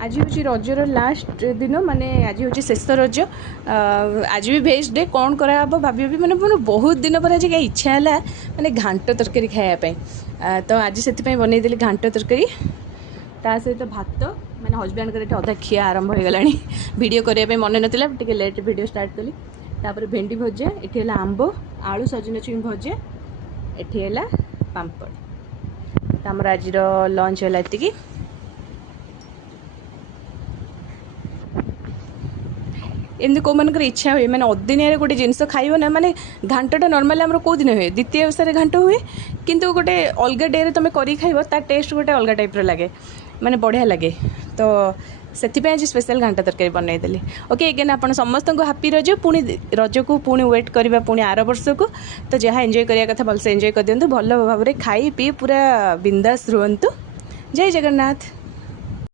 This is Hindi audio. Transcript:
आज हूँ रजर लास्ट दिन माने आज हूँ शेष रज आज भी भेज डे कौन करा भाभी मैंने बहुत दिन पर आज कहीं इच्छा है मैंने घांट तरकारी खायापी तो आज से बनईदेली घांट तरकारी ता सहित भात मैंने हजबैंड कर अधा खिया आरंभ हो गला वीडियो करने मन नाला टे लेट वीडियो स्टार्ट कली तापर भेंडी भजा ये आंब आलू सजना छुई भजा ये पापड़ तो आमर आज लंच है ये एमती कौ मनकर इच्छा हुए मैंने अदिनिया गोटे जिनस खाइब ना माने घांटा नॉर्मली आमर कौ दिन हुए द्वितीय ओषा घांट हुए किंतु गोटे अलग डे रे तुम कर खाइब तार टेस्ट गोटे अलग टाइप लगे माने बढ़िया लगे तो से आज स्पेशल घांटा तरकारी बनईदेली ओके एगेन आप समस्त को हापी रज पुणी रज को पुणी वेट करवा पुणी आर वर्ष को तो जहाँ एंजॉय करिया कथा भलसे एंजॉय कर दिंतु भल भाव खाई पी पूरा बिंदास रुहंतु। जय जगन्नाथ।